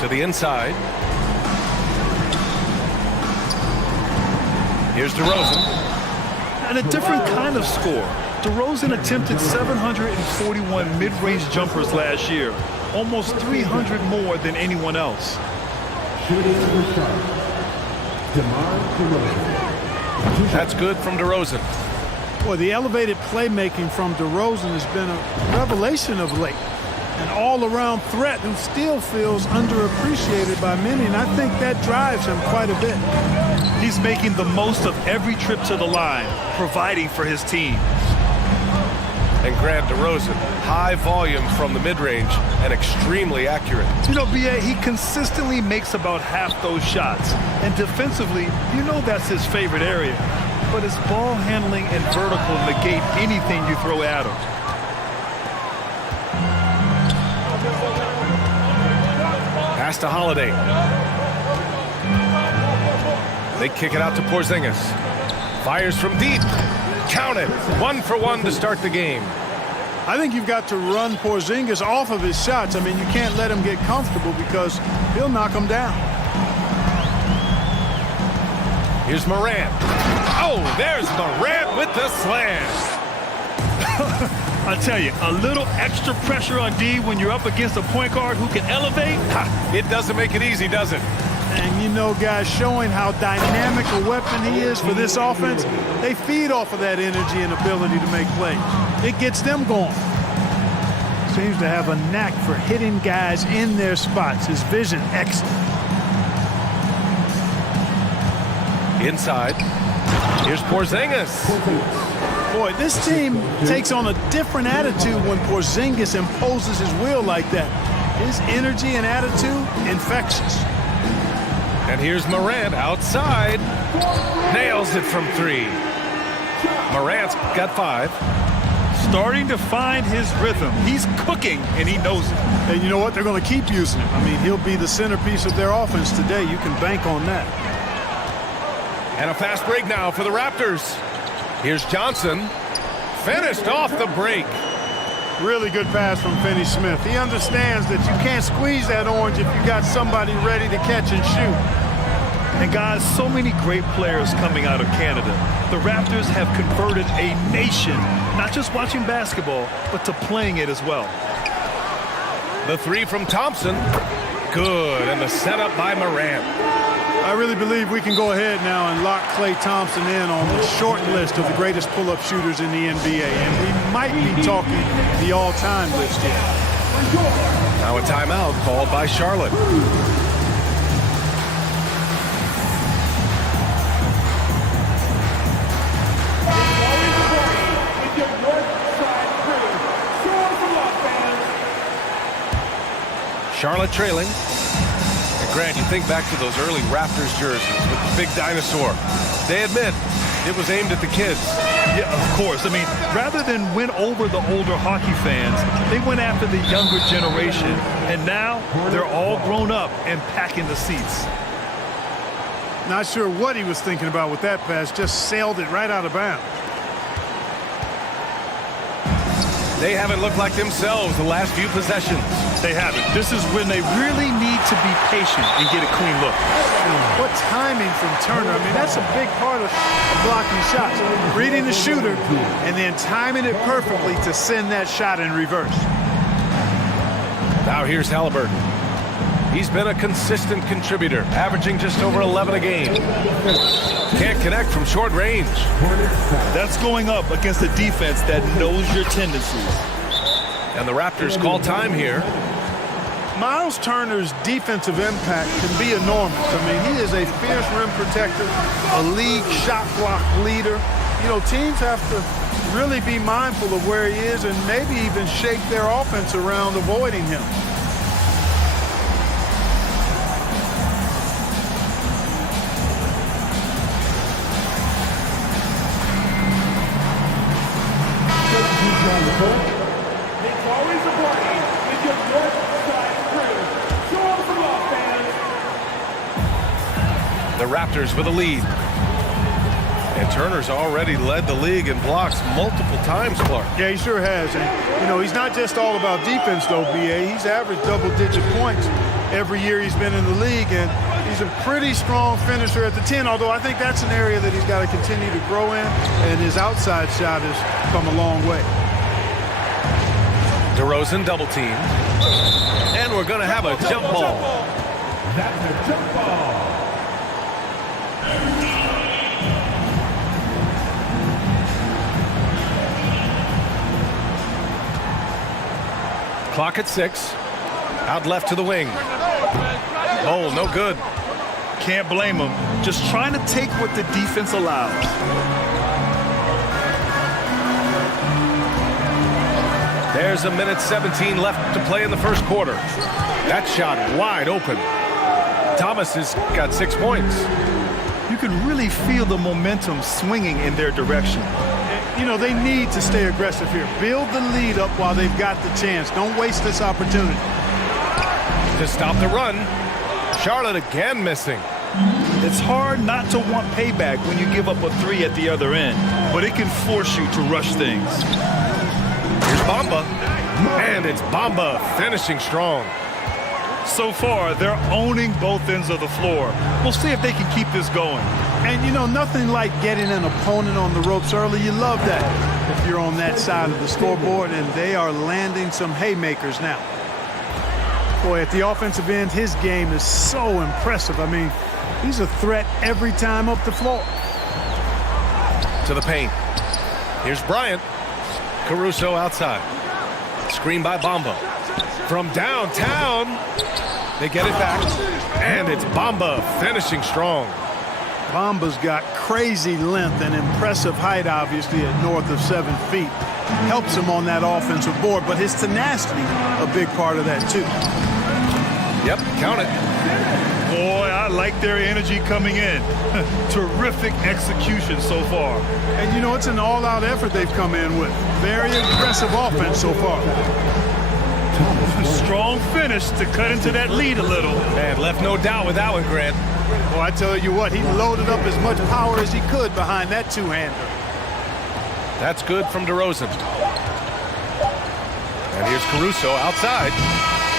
To the inside. Here's DeRozan. And a different kind of score. DeRozan attempted 741 mid-range jumpers last year, almost 300 more than anyone else. That's good from DeRozan. Boy, the elevated playmaking from DeRozan has been a revelation of late. An all-around threat who still feels underappreciated by many, and I think that drives him quite a bit. He's making the most of every trip to the line, providing for his team. And Grant DeRozan, high volume from the mid-range and extremely accurate. You know, B.A., he consistently makes about half those shots. And defensively, you know that's his favorite area. But his ball handling and vertical negate anything you throw at him. Pass to Holiday. They kick it out to Porzingis. Fires from deep. Count it. 1 for 1 to start the game. I think you've got to run Porzingis off of his shots. I mean, you can't let him get comfortable because he'll knock him down. Here's Morant. Oh, there's Morant with the slam. I tell you, a little extra pressure on D when you're up against a point guard who can elevate. It doesn't make it easy, does it? And you know, guys, showing how dynamic a weapon he is for this offense, they feed off of that energy and ability to make plays. It gets them going. Seems to have a knack for hitting guys in their spots. His vision, excellent. Inside. Here's Porzingis. Boy, this team takes on a different attitude when Porzingis imposes his will like that. His energy and attitude, infectious. And here's Morant outside. Nails it from 3. Morant's got 5. Starting to find his rhythm. He's cooking, and he knows it. And you know what? They're going to keep using him. I mean, he'll be the centerpiece of their offense today. You can bank on that. And a fast break now for the Raptors. Here's Johnson. Finished off the break. Really good pass from Finney-Smith. He understands that you can't squeeze that orange if you got somebody ready to catch and shoot. And guys, so many great players coming out of Canada. The Raptors have converted a nation, not just watching basketball, but to playing it as well. The 3 from Thompson. Good, and the setup by Morant. I really believe we can go ahead now and lock Klay Thompson in on the short list of the greatest pull-up shooters in the NBA. And we might be talking the all-time list here. Now a timeout called by Charlotte. Charlotte trailing. Grant, you think back to those early Raptors jerseys with the big dinosaur. They admit it was aimed at the kids. Yeah, of course. I mean, rather than win over the older hockey fans, they went after the younger generation. And now they're all grown up and packing the seats. Not sure what he was thinking about with that pass. Just sailed it right out of bounds. They haven't looked like themselves the last few possessions. They haven't. This is when they really need to be patient and get a clean look. What timing from Turner. I mean, that's a big part of blocking shots. Reading the shooter and then timing it perfectly to send that shot in reverse. Now here's Halliburton. He's been a consistent contributor, averaging just over 11 a game. Can't connect from short range. That's going up against a defense that knows your tendencies. And the Raptors call time here. Miles Turner's defensive impact can be enormous. I mean, he is a fierce rim protector, a league shot block leader. You know, teams have to really be mindful of where he is and maybe even shape their offense around avoiding him. It's always a party with your north side crew. Show them some love, fans. The Raptors with a lead. And Turner's already led the league in blocks multiple times, Clark. Yeah, he sure has. And, you know, he's not just all about defense, though, B.A. He's averaged double-digit points every year he's been in the league, and he's a pretty strong finisher at the 10, although I think that's an area that he's got to continue to grow in, and his outside shot has come a long way. DeRozan double team. And we're going to have a jump ball. That's a jump ball. Clock at 6. Out left to the wing. Oh, no good. Can't blame him. Just trying to take what the defense allows. There's a minute 17 left to play in the first quarter. That shot wide open. Thomas has got 6 points. You can really feel the momentum swinging in their direction. You know, they need to stay aggressive here. Build the lead up while they've got the chance. Don't waste this opportunity. To stop the run, Charlotte again missing. It's hard not to want payback when you give up a 3 at the other end, but it can force you to rush things. Here's Bamba, and it's Bamba finishing strong. So far, they're owning both ends of the floor. We'll see if they can keep this going. And, you know, nothing like getting an opponent on the ropes early. You love that if you're on that side of the scoreboard, and they are landing some haymakers now. Boy, at the offensive end, his game is so impressive. I mean, he's a threat every time up the floor. To the paint. Here's Bryant. Caruso outside. Screen by Bamba. From downtown, they get it back. And it's Bamba finishing strong. Bamba's got crazy length and impressive height, obviously, at north of 7 feet. Helps him on that offensive board, but his tenacity, a big part of that, too. Yep, count it. Boy, I like their energy coming in. Terrific execution so far. And, you know, it's an all-out effort they've come in with. Very impressive offense so far. Strong finish to cut into that lead a little. And left no doubt with that one, Grant. Well, I tell you what, he loaded up as much power as he could behind that two-hander. That's good from DeRozan. And here's Caruso outside.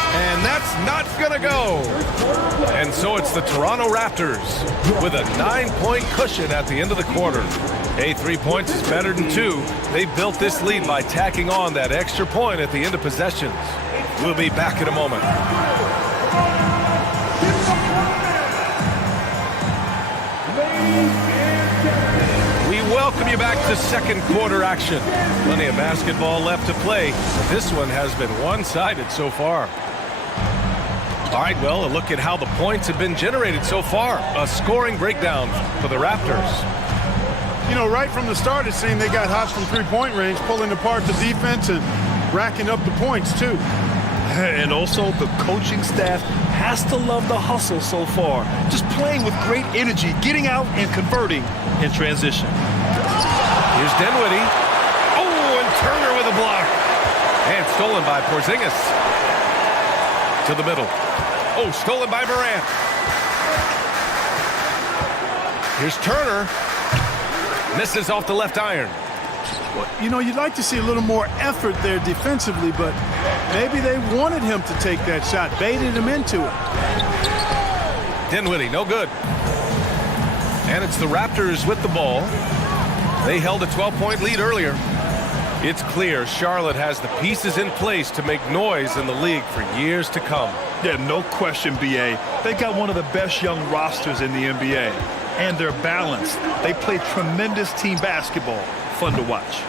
And that's not going to go. And so it's the Toronto Raptors with a 9-point cushion at the end of the quarter. Hey, 3 points is better than 2. They built this lead by tacking on that extra point at the end of possessions. We'll be back in a moment. We welcome you back to second quarter action. Plenty of basketball left to play. This one has been one-sided so far. All right, well, a look at how the points have been generated so far. A scoring breakdown for the Raptors. You know, right from the start, it seemed they got hot from three-point range, pulling apart the defense and racking up the points, too. And also, the coaching staff has to love the hustle so far. Just playing with great energy, getting out and converting in transition. Here's Dinwiddie. Oh, and Turner with a block. And stolen by Porzingis. To the middle. Oh, stolen by Morant. Here's Turner. Misses off the left iron. Well, you know, you'd like to see a little more effort there defensively, but maybe they wanted him to take that shot, baited him into it. Dinwiddie, no good. And it's the Raptors with the ball. They held a 12-point lead earlier. It's clear Charlotte has the pieces in place to make noise in the league for years to come. Yeah, no question, B.A. They got one of the best young rosters in the NBA. And they're balanced. They play tremendous team basketball. Fun to watch.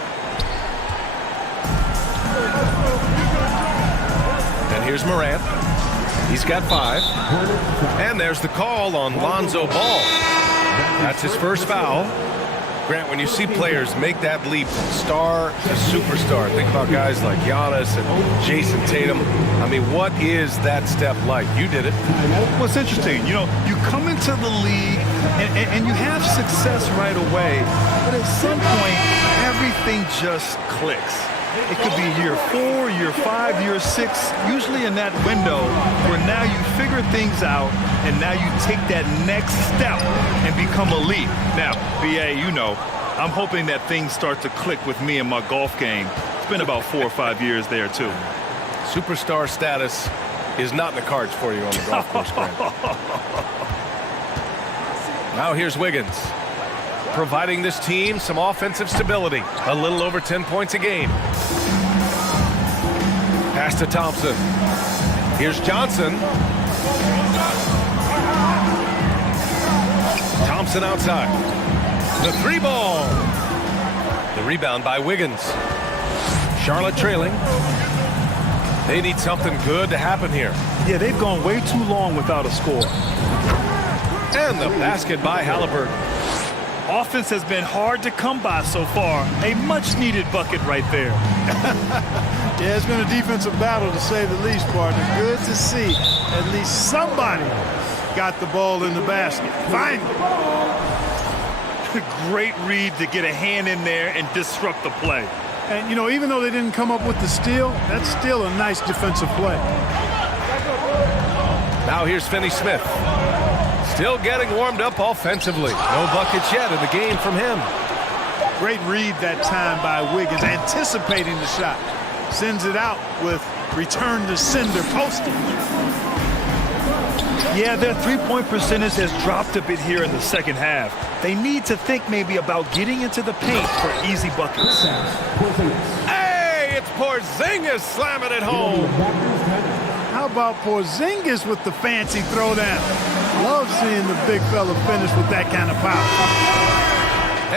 And here's Morant. He's got 5. And there's the call on Lonzo Ball. That's his first foul. Grant, when you see players make that leap from star to superstar, think about guys like Giannis and Jason Tatum. I mean, what is that step like? You did it. Well, it's interesting. You know, you come into the league and you have success right away, but at some point, everything just clicks. It could be year 4, year 5, year 6, usually in that window where now you figure figure things out, and now you take that next step and become elite. Now, BA, you know, I'm hoping that things start to click with me and my golf game. It's been about 4 or 5 years there, too. Superstar status is not in the cards for you on the golf course, Grant. Now here's Wiggins, providing this team some offensive stability. A little over 10 points a game. Pass to Thompson. Here's Johnson. Thompson outside. The 3-ball. The rebound by Wiggins. Charlotte trailing. They need something good to happen here. Yeah, they've gone way too long without a score. And the basket by Halliburton. Offense has been hard to come by so far. A much-needed bucket right there. Yeah, it's been a defensive battle, to say the least, partner. Good to see at least somebody got the ball in the basket. Finally. Great read to get a hand in there and disrupt the play. And, you know, even though they didn't come up with the steal, that's still a nice defensive play. Now here's Finney-Smith. Still getting warmed up offensively. No buckets yet in the game from him. Great read that time by Wiggins, anticipating the shot. Sends it out with return to sender posting. Yeah, their three-point percentage has dropped a bit here in the second half. They need to think maybe about getting into the paint for easy buckets. Hey, it's Porzingis slamming it home. How about Porzingis with the fancy throwdown? Love seeing the big fella finish with that kind of power.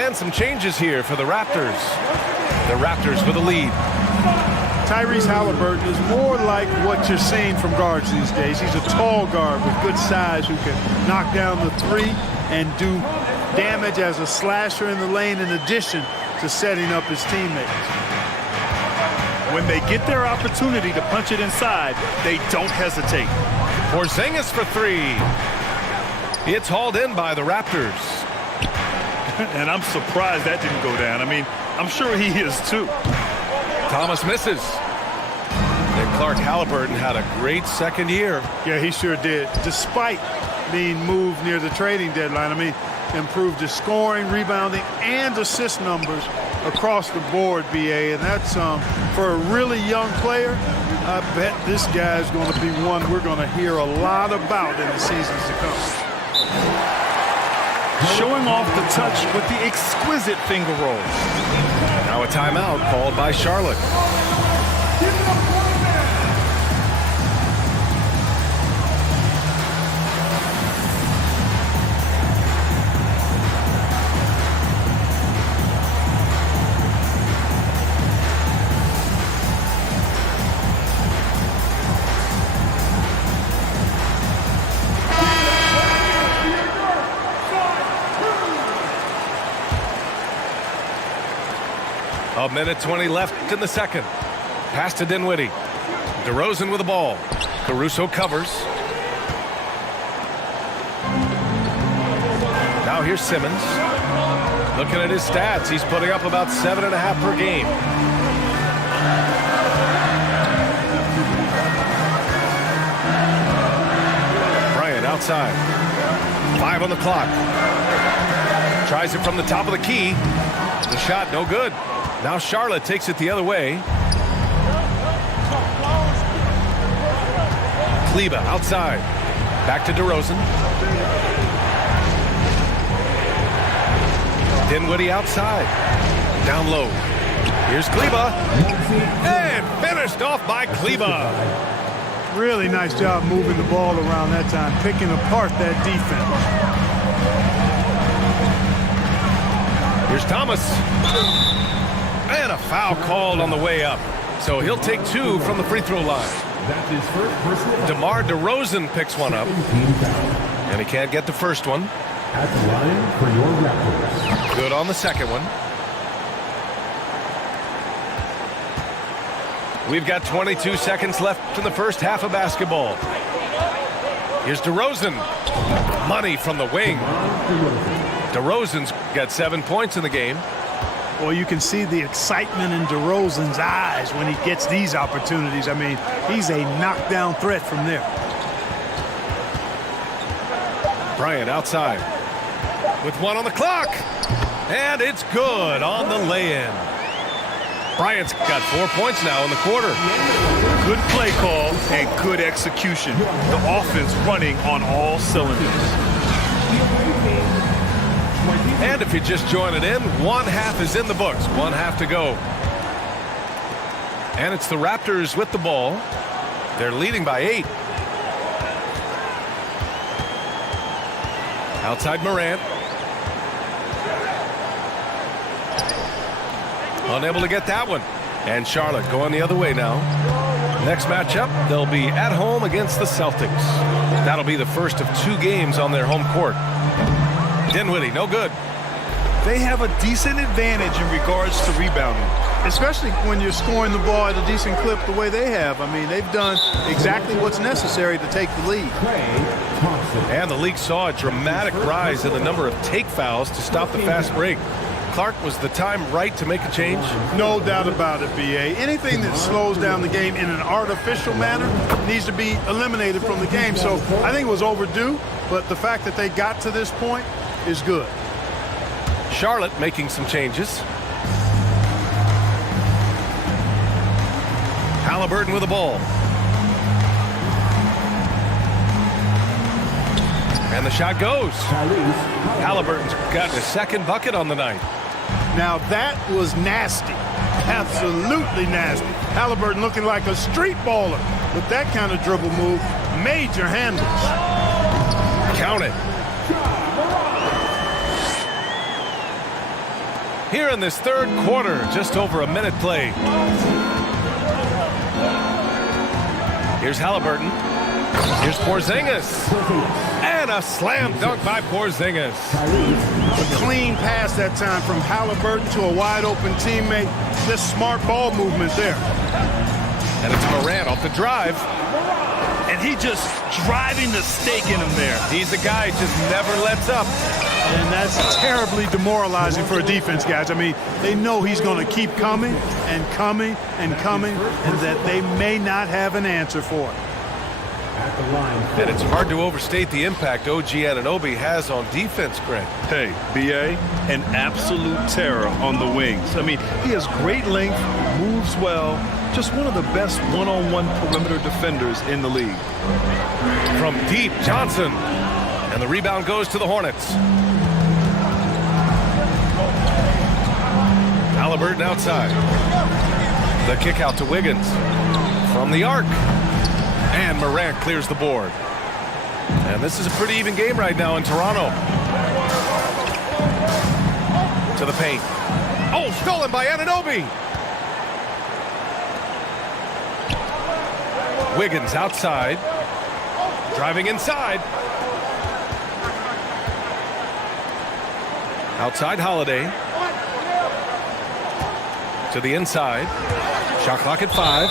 And some changes here for the Raptors. The Raptors with the lead. Tyrese Halliburton is more like what you're seeing from guards these days. He's a tall guard with good size who can knock down the three and do damage as a slasher in the lane in addition to setting up his teammates. When they get their opportunity to punch it inside, they don't hesitate. Porzingis for three. It's hauled in by the Raptors. And I'm surprised that didn't go down. I mean, I'm sure he is too. Thomas misses. And Clark Halliburton had a great second year. Yeah, he sure did. Despite being moved near the trading deadline, I mean, improved his scoring, rebounding, and assist numbers across the board, BA. And that's for a really young player, I bet this guy's going to be one we're going to hear a lot about in the seasons to come. Showing off the touch with the exquisite finger roll. Now a timeout called by Charlotte. A minute 20 left in the second. Pass to Dinwiddie. DeRozan with the ball. Caruso covers. Now here's Simmons. Looking at his stats, he's putting up about 7.5 per game. Bryant outside. 5 on the clock. Tries it from the top of the key. The shot no good. Now Charlotte takes it the other way. Kleba outside. Back to DeRozan. Dinwiddie outside. Down low. Here's Kleba. And finished off by Kleba. Really nice job moving the ball around that time, picking apart that defense. Here's Thomas. And a foul called on the way up. So he'll take 2 from the free throw line. DeMar DeRozan picks one up. And he can't get the first one. At the line for your Raptors. Good on the second one. We've got 22 seconds left in the first half of basketball. Here's DeRozan. Money from the wing. DeRozan's got 7 points in the game. Well, you can see the excitement in DeRozan's eyes when he gets these opportunities. I mean, he's a knockdown threat from there. Bryant outside with 1 on the clock. And it's good on the lay-in. Bryant's got 4 points now in the quarter. Good play call and good execution. The offense running on all cylinders. And if you just join it in, 1 half is in the books. 1 half to go. And it's the Raptors with the ball. They're leading by 8. Outside Morant. Unable to get that one. And Charlotte going the other way now. Next matchup, they'll be at home against the Celtics. That'll be the first of 2 games on their home court. Dinwiddie, no good. They have a decent advantage in regards to rebounding. Especially when you're scoring the ball at a decent clip the way they have. I mean, they've done exactly what's necessary to take the lead. And the league saw a dramatic rise in the number of take fouls to stop the fast break. Clark, was the time right to make a change? No doubt about it, B.A. Anything that slows down the game in an artificial manner needs to be eliminated from the game. So I think it was overdue, but the fact that they got to this point is good. Charlotte making some changes. Halliburton with the ball. And the shot goes. Halliburton's got his 2nd bucket on the night. Now that was nasty. Absolutely nasty. Halliburton looking like a street baller with that kind of dribble move. Major handles. Count it. Here in this 3rd quarter, just over a minute played. Here's Halliburton. Here's Porzingis. And a slam dunk by Porzingis. A clean pass that time from Halliburton to a wide open teammate. Just smart ball movement there. And it's Morant off the drive. And he just driving the stake in him there. He's a guy who just never lets up. And that's terribly demoralizing for a defense, guys. I mean, they know he's going to keep coming and coming and coming, and that they may not have an answer for it. And it's hard to overstate the impact OG Anunoby has on defense, Greg. Hey, B.A., an absolute terror on the wings. I mean, he has great length, moves well, just one of the best one-on-one perimeter defenders in the league. From deep, Johnson. And the rebound goes to the Hornets. Halliburton outside. The kick out to Wiggins. From the arc. And Morant clears the board. And this is a pretty even game right now in Toronto. To the paint. Oh, stolen by Anunoby. Wiggins outside. Driving inside. Outside Holiday. To the inside. Shot clock at 5.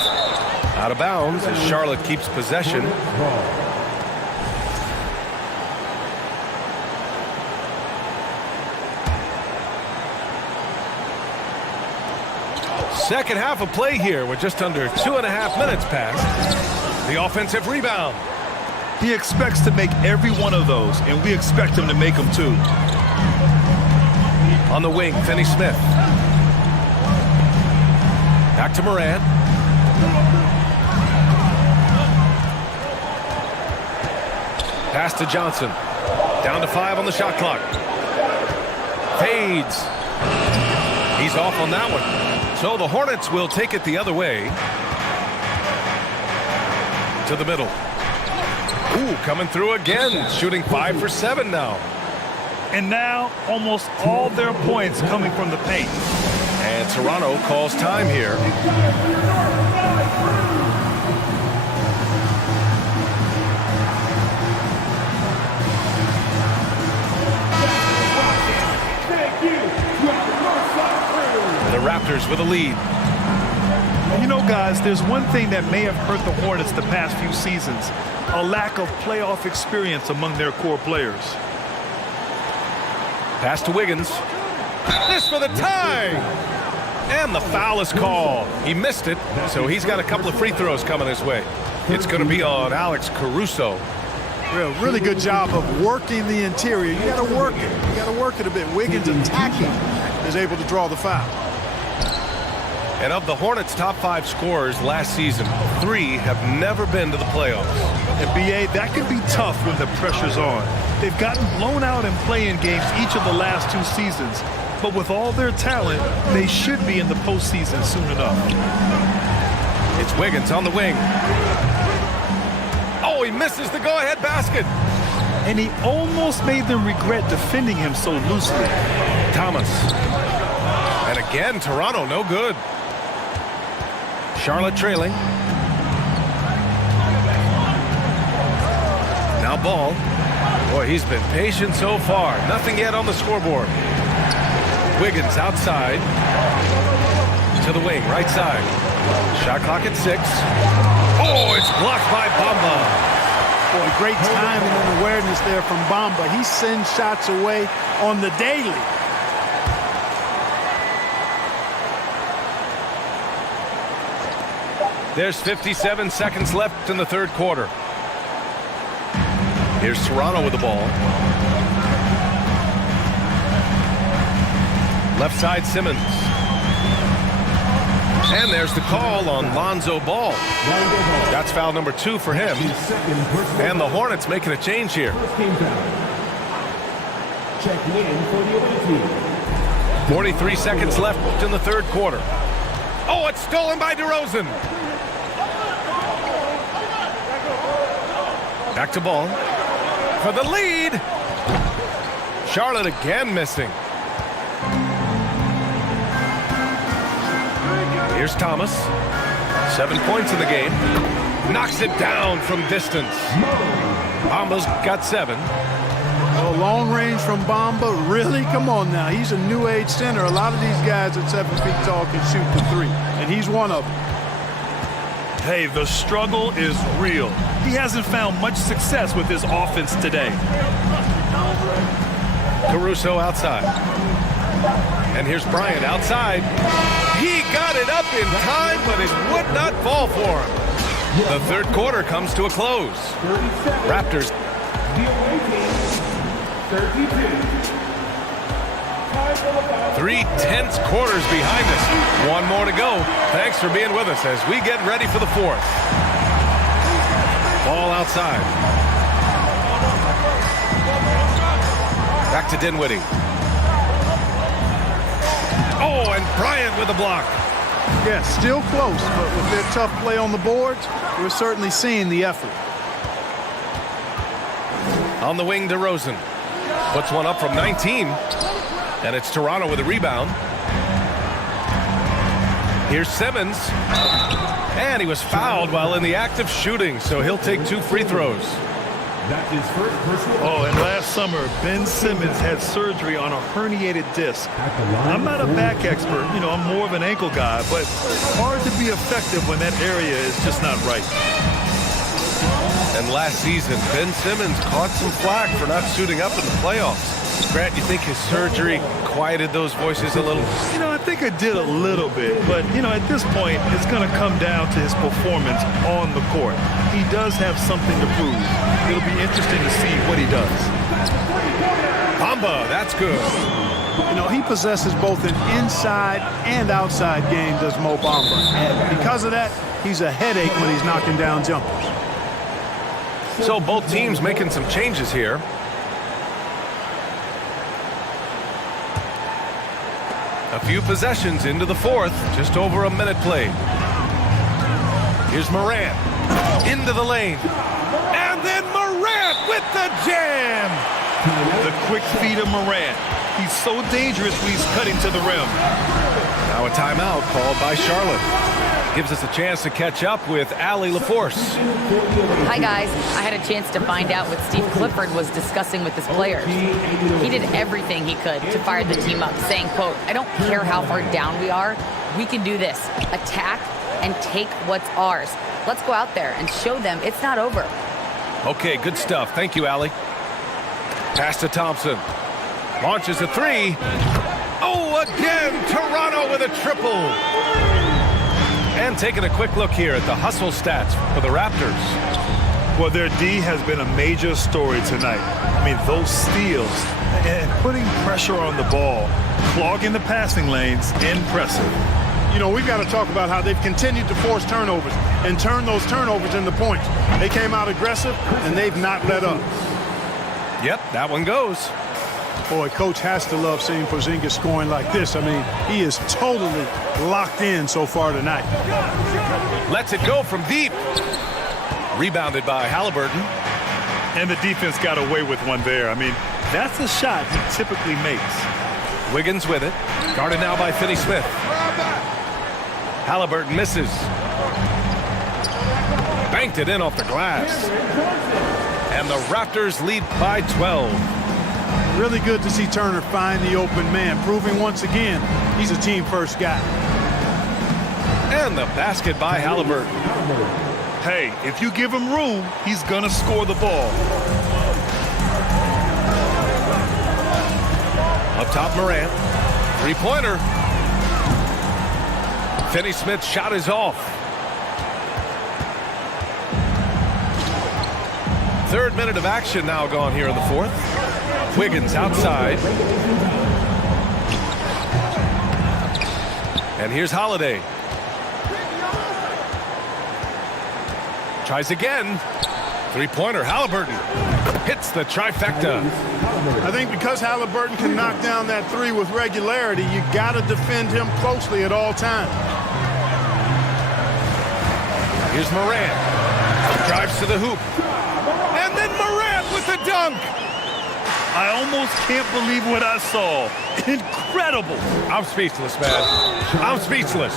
Out of bounds as Charlotte keeps possession. Second half of play here with just under 2.5 minutes passed. The offensive rebound. He expects to make every one of those, and we expect him to make them too. On the wing, Finney-Smith. Back to Morant. Pass to Johnson. Down to 5 on the shot clock. Fades. He's off on that one. So the Hornets will take it the other way. To the middle. Ooh, coming through again. Shooting 5 for 7 now. And now almost all their points coming from the paint. And Toronto calls time here. The Raptors with a lead. You know, guys, there's one thing that may have hurt the Hornets the past few seasons. A lack of playoff experience among their core players. Pass to Wiggins. This for the tie! And the foul is called. He missed it, so he's got a couple of free throws coming his way. It's going to be on Alex Caruso. Really good job of working the interior. You got to work it. You got to work it a bit. Wiggins attacking is able to draw the foul. And of the Hornets' top 5 scorers last season, 3 have never been to the playoffs. And BA, that can be tough when the pressure's on. They've gotten blown out in play-in games each of the last 2 seasons. But with all their talent, they should be in the postseason soon enough. It's Wiggins on the wing. Oh, he misses the go-ahead basket. And he almost made them regret defending him so loosely. Thomas. And again, Toronto no good. Charlotte trailing. Now Ball. Boy, he's been patient so far. Nothing yet on the scoreboard. Wiggins outside. To the wing, right side. Shot clock at 6. Oh, it's blocked by Bamba. Boy, great timing and awareness there from Bamba. He sends shots away on the daily. There's 57 seconds left in the third quarter. Here's Toronto with the ball. Left side, Simmons. And there's the call on Lonzo Ball. That's foul number 2 for him. And the Hornets making a change here. Checking in for the away team. 43 seconds left in the third quarter. Oh, it's stolen by DeRozan. Back to Ball. For the lead. Charlotte again missing. Here's Thomas. 7 points in the game. Knocks it down from distance. Bamba's got 7. Oh, long range from Bamba. Really? Come on now. He's a new age center. A lot of these guys at 7 feet tall can shoot the 3. And he's one of them. Hey, the struggle is real. He hasn't found much success with his offense today. Caruso outside. And here's Bryant outside. He got it up in time, but it would not fall for him. The third quarter comes to a close. Raptors. The away team, 32. 3 tense quarters behind us. 1 more to go. Thanks for being with us as we get ready for the 4th. Ball outside. Back to Dinwiddie. Oh, and Bryant with a block. Yeah, still close, but with their tough play on the boards, we're certainly seeing the effort. On the wing, DeRozan. Puts one up from 19. And it's Toronto with a rebound. Here's Simmons. And he was fouled while in the act of shooting, so he'll take 2 free throws. That's his first personal. Oh, and last summer, Ben Simmons had surgery on a herniated disc. At the line I'm not a for- back expert. You know, I'm more of an ankle guy, but hard to be effective when that area is just not right. And last season, Ben Simmons caught some flack for not suiting up in the playoffs. Grant, you think his surgery quieted those voices a little? You know, I think it did a little bit, but, you know, at this point, it's going to come down to his performance on the court. He does have something to prove. It'll be interesting to see what he does. Bamba, that's good. You know, he possesses both an inside and outside game, does Mo Bamba. And because of that, he's a headache when he's knocking down jumpers. So both teams making some changes here. A few possessions into the 4th, just over a minute played. Here's Morant, into the lane. And then Morant with the jam! The quick feet of Morant. He's so dangerous when he's cutting to the rim. Now a timeout called by Charlotte. Gives us a chance to catch up with Allie LaForce. Hi, guys. I had a chance to find out what Steve Clifford was discussing with his players. He did everything he could to fire the team up, saying, quote, "I don't care how far down we are. We can do this. Attack and take what's ours. Let's go out there and show them it's not over." Okay, good stuff. Thank you, Allie. Pass to Thompson. Launches a 3. Oh, again, Toronto with a triple. And taking a quick look here at the hustle stats for the Raptors. Well, their D has been a major story tonight. I mean, those steals and putting pressure on the ball, clogging the passing lanes, impressive. You know, we've got to talk about how they've continued to force turnovers and turn those turnovers into points. They came out aggressive, and they've not let up. Yep, that one goes. Boy, Coach has to love seeing Porzingis scoring like this. I mean, he is totally locked in so far tonight. Lets it go from deep. Rebounded by Halliburton. And the defense got away with one there. I mean, that's a shot he typically makes. Wiggins with it. Guarded now by Finney-Smith. Halliburton misses. Banked it in off the glass. And the Raptors lead by 12. Really good to see Turner find the open man, proving once again he's a team-first guy. And the basket by Halliburton. Hey, if you give him room, he's going to score the ball. Up top, Morant. Three-pointer. Finney-Smith's shot is off. Third minute of action now gone here in the fourth. Wiggins outside. And here's Holiday. Tries again. Three-pointer. Halliburton hits the trifecta. I think because Halliburton can knock down that three with regularity, you got to defend him closely at all times. Here's Morant. Drives to the hoop. And then Morant with the dunk. I almost can't believe what I saw. Incredible. I'm speechless, man. I'm speechless.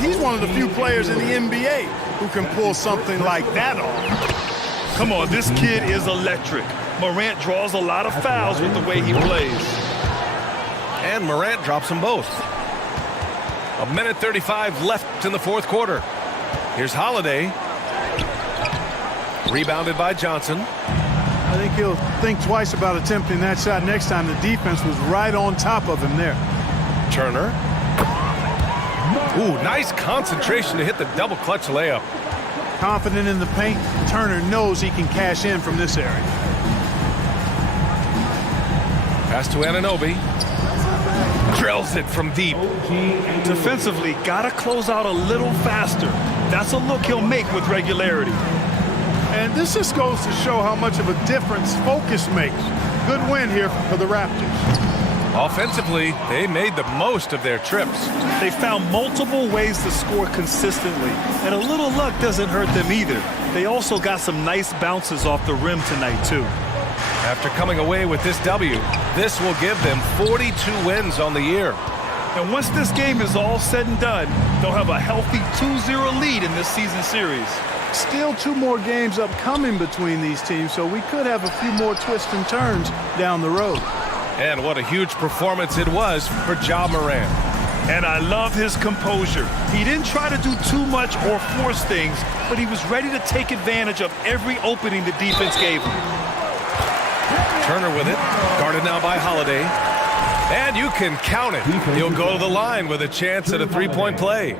He's one of the few players in the NBA who can pull something like that off. Come on, this kid is electric. Morant draws a lot of fouls with the way he plays. And Morant drops them both. 1:35 left in the fourth quarter. Here's Holiday. Rebounded by Johnson. I think he'll think twice about attempting that shot next time. The defense was right on top of him there. Turner. Ooh, nice concentration to hit the double clutch layup. Confident in the paint, Turner knows he can cash in from this area. Pass to Anunoby. Drills it from deep. Defensively, gotta close out a little faster. That's a look he'll make with regularity. And this just goes to show how much of a difference focus makes. Good win here for the Raptors. Offensively, they made the most of their trips. They found multiple ways to score consistently, and a little luck doesn't hurt them either. They also got some nice bounces off the rim tonight, too. After coming away with this W, this will give them 42 wins on the year. And once this game is all said and done, they'll have a healthy 2-0 lead in this season series. Still 2 more games upcoming between these teams, so we could have a few more twists and turns down the road. And what a huge performance it was for Ja Morant. And I love his composure. He didn't try to do too much or force things, but he was ready to take advantage of every opening the defense gave him. Turner with it, guarded now by Holiday. And you can count it. He'll go to the line with a chance at a three-point play.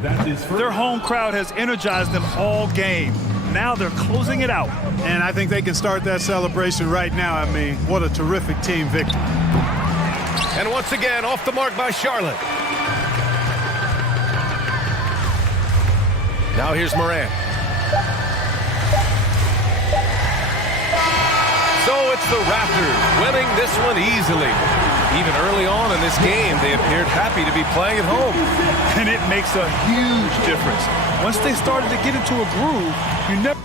Their home crowd has energized them all game. Now they're closing it out. And I think they can start that celebration right now. I mean, what a terrific team victory. And once again, off the mark by Charlotte. Now here's Morant. So it's the Raptors winning this one easily. Even early on in this game, they appeared happy to be playing at home. And it makes a huge difference. Once they started to get into a groove, you never